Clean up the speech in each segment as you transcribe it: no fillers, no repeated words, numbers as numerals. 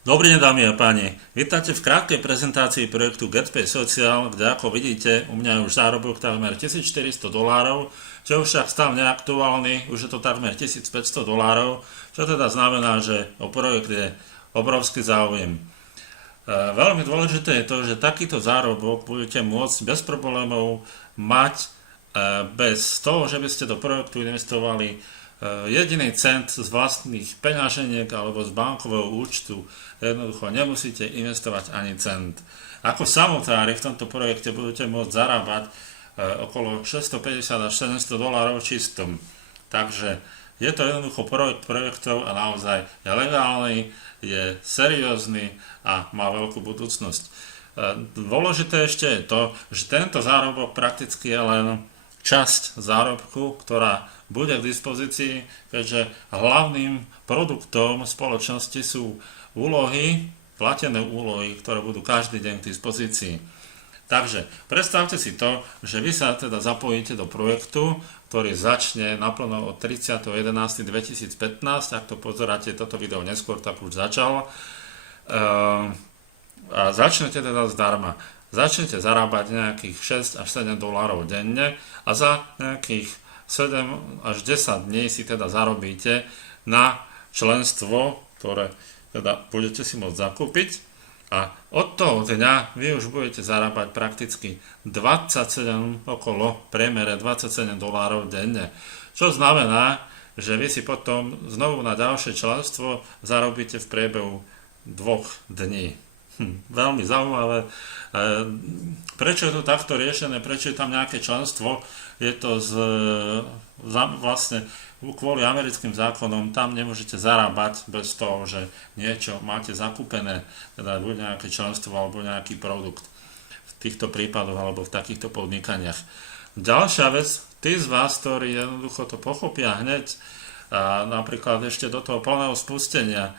Dobrý deň, dámy a páni. Vítajte v krátkej prezentácii projektu GetPay Social, kde ako vidíte, u mňa je už zárobok takmer $1400, čo už však stav neaktuálny, už je to takmer $1500, čo teda znamená, že o projekt je obrovský záujem. Veľmi dôležité je to, že takýto zárobok budete môcť bez problémov mať bez toho, že by ste do projektu investovali jediný cent z vlastných peňaženiek alebo z bankového účtu. Jednoducho nemusíte investovať ani cent. Ako samotári v tomto projekte budete môcť zarábať okolo $650 až $700 čistom. Takže je to jednoducho projekt projektov a naozaj je legálny, je seriózny a má veľkú budúcnosť. Dôležité ešte je to, že tento zárobok prakticky je len časť zárobku, ktorá bude k dispozícii, keďže hlavným produktom spoločnosti sú úlohy, platené úlohy, ktoré budú každý deň k dispozícii. Takže predstavte si to, že vy sa teda zapojíte do projektu, ktorý začne naplno od 30.11.2015, ak to pozeráte toto video neskôr, tak už začal. A začnete teda zdarma. Začnete zarábať nejakých $6 až $7 denne a za nejakých 7 až 10 dní si teda zarobíte na členstvo, ktoré teda budete si môcť zakúpiť, a od toho dňa vy už budete zarábať prakticky 27, okolo priemere $27 denne. Čo znamená, že vy si potom znovu na ďalšie členstvo zarobíte v priebehu 2 dní. Veľmi zaujímavé. Prečo je to takto riešené, prečo je tam nejaké členstvo? Je to vlastne kvôli americkým zákonom, tam nemôžete zarábať bez toho, že niečo máte zakúpené, teda buď nejaké členstvo alebo nejaký produkt v týchto prípadoch alebo v takýchto podnikaniach. Ďalšia vec, tí z vás, ktorí jednoducho to pochopia hneď, a napríklad ešte do toho plného spustenia,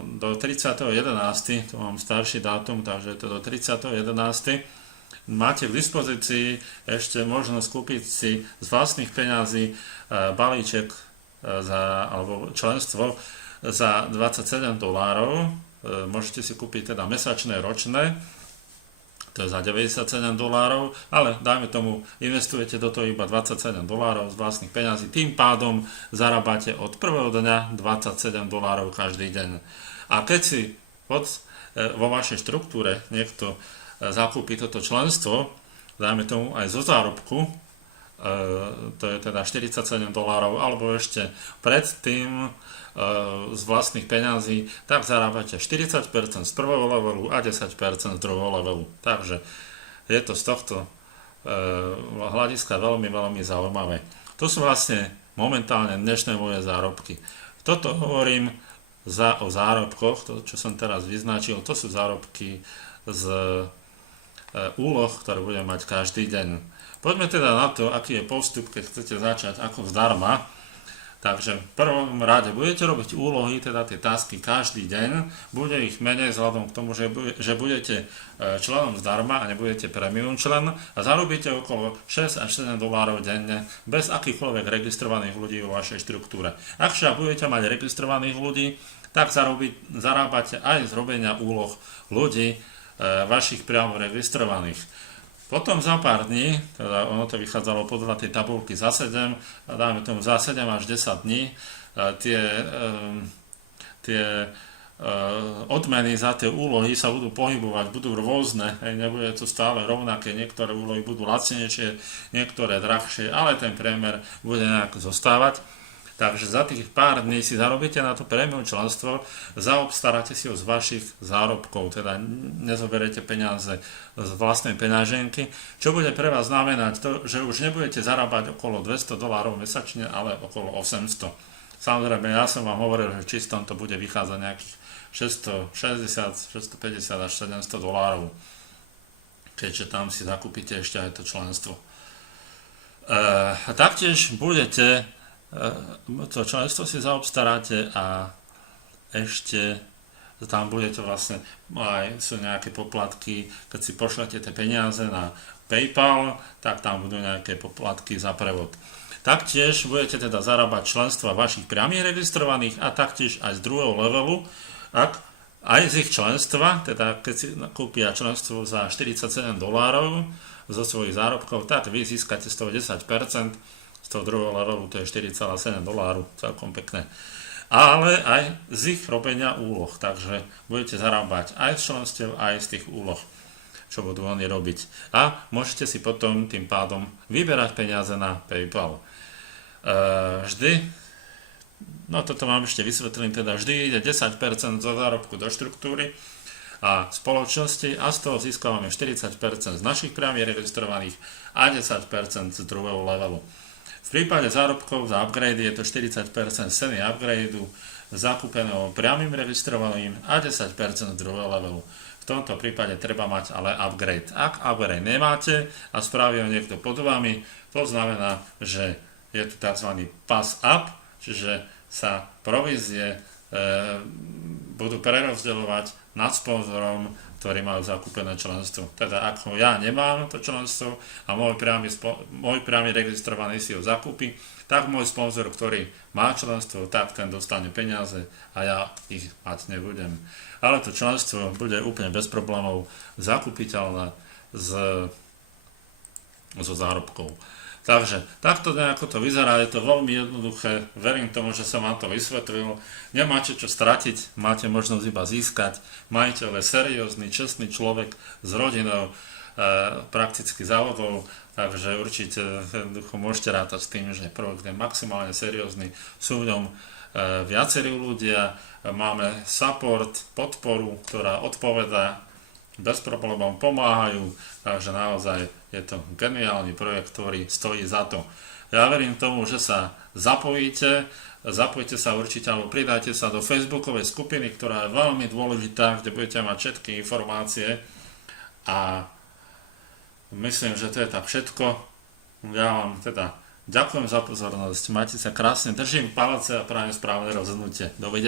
do 30.11., to mám starší dátum, takže je to do 30.11., máte k dispozícii ešte možnosť kúpiť si z vlastných peňazí balíček alebo členstvo za $27. Môžete si kúpiť teda mesačné, ročné, to je za $97, ale dajme tomu, investujete do toho iba $27 z vlastných peňazí, tým pádom zarábate od prvého dňa $27 každý deň. A keď si vo vašej štruktúre niekto zakúpi toto členstvo, dajme tomu aj zo zárobku, to je teda $47, alebo ešte predtým z vlastných peňazí, tak zarábate 40% z prvého levelu a 10% z druhého levelu. Takže je to z tohto hľadiska veľmi, veľmi zaujímavé. To sú vlastne momentálne dnešné moje zárobky. Toto hovorím o zárobkoch, to čo som teraz vyznačil, to sú zárobky z úloh, ktoré budem mať každý deň. Poďme teda na to, aký je postup, keď chcete začať ako zdarma. Takže v prvom rade budete robiť úlohy, teda tie tasky každý deň, bude ich menej vzhľadom k tomu, že budete členom zdarma a nebudete premium člen a zarobíte okolo $6 až $7 denne bez akýchkoľvek registrovaných ľudí vo vašej štruktúre. Ak však budete mať registrovaných ľudí, tak zarábate aj z robenia úloh ľudí vašich priamo registrovaných. Potom za pár dní, teda ono to vychádzalo podľa tej tabulky za 7, dáme tomu za 7 až 10 dní, tie odmeny za tie úlohy sa budú pohybovať, budú rôzne, nebude to stále rovnaké, niektoré úlohy budú lacnejšie, niektoré drahšie, ale ten priemer bude nejak zostávať. Takže za tých pár dní si zarobíte na to premium členstvo, zaobstaráte si ho z vašich zárobkov, teda nezoberiete peniaze z vlastnej peňaženky, čo bude pre vás znamenať to, že už nebudete zarábať okolo $200 mesačne, ale okolo 800. Samozrejme, ja som vám hovoril, že čistom to bude vychádzať nejakých 660, 650 až $700, keďže tam si zakúpite ešte aj to členstvo. Taktiež budete to členstvo si zaobstaráte a ešte tam budete vlastne, aj sú nejaké poplatky, keď si pošlete tie peniaze na PayPal, tak tam budú nejaké poplatky za prevod. Taktiež budete teda zarábať členstva vašich priamých registrovaných a taktiež aj z druhého levelu aj z ich členstva, teda keď si kúpia členstvo za $47 zo svojich zárobkov, tak vy získate z toho 10%, z toho druhého levelu to je $4,7, celkom pekné. Ale aj z ich robenia úloh, takže budete zarábať aj z členstiev, aj z tých úloh, čo budú oni robiť. A môžete si potom tým pádom vyberať peniaze na PayPal. Vždy, no toto vám ešte vysvetlím, teda vždy ide 10% zo zárobku do štruktúry a spoločnosti a z toho získavame 40% z našich priamých registrovaných a 10% z druhého levelu. V prípade zárobkov za upgrade je to 40% ceny upgradeu zakúpeného priamým registrovaným a 10% z druhého levelu. V tomto prípade treba mať ale upgrade. Ak upgrade nemáte a spraví ho niekto pod vami, to znamená, že je tu tzv. Pass up, čiže sa provízie budú prerozdeľovať nad sponzorom, ktorí majú zakúpené členstvo. Teda ak ho ja nemám, to členstvo, a môj priamy registrovaný si ho zakúpi, tak môj sponzor, ktorý má členstvo, tak ten dostane peniaze a ja ich mať nebudem. Ale to členstvo bude úplne bez problémov zakúpiteľné zo zárobkov. Takže takto nejako to vyzerá, je to veľmi jednoduché, verím tomu, že som vám to vysvetlil, nemáte čo stratiť, máte možnosť iba získať, majiteľ je seriózny, čestný človek s rodinou, prakticky závodov, takže určite jednoducho môžete rátať s tým, že projekt je maximálne seriózny, sú v ňom viacerí ľudia, máme support, podporu, ktorá odpovedá, bez problémov pomáhajú, takže naozaj je to geniálny projekt, ktorý stojí za to. Ja verím tomu, že sa zapojite sa určite, alebo pridajte sa do facebookovej skupiny, ktorá je veľmi dôležitá, kde budete mať všetky informácie a myslím, že to je tak všetko. Ja vám teda ďakujem za pozornosť, majte sa krásne, držím palce a prajem správne rozhodnutie. Dovidenia.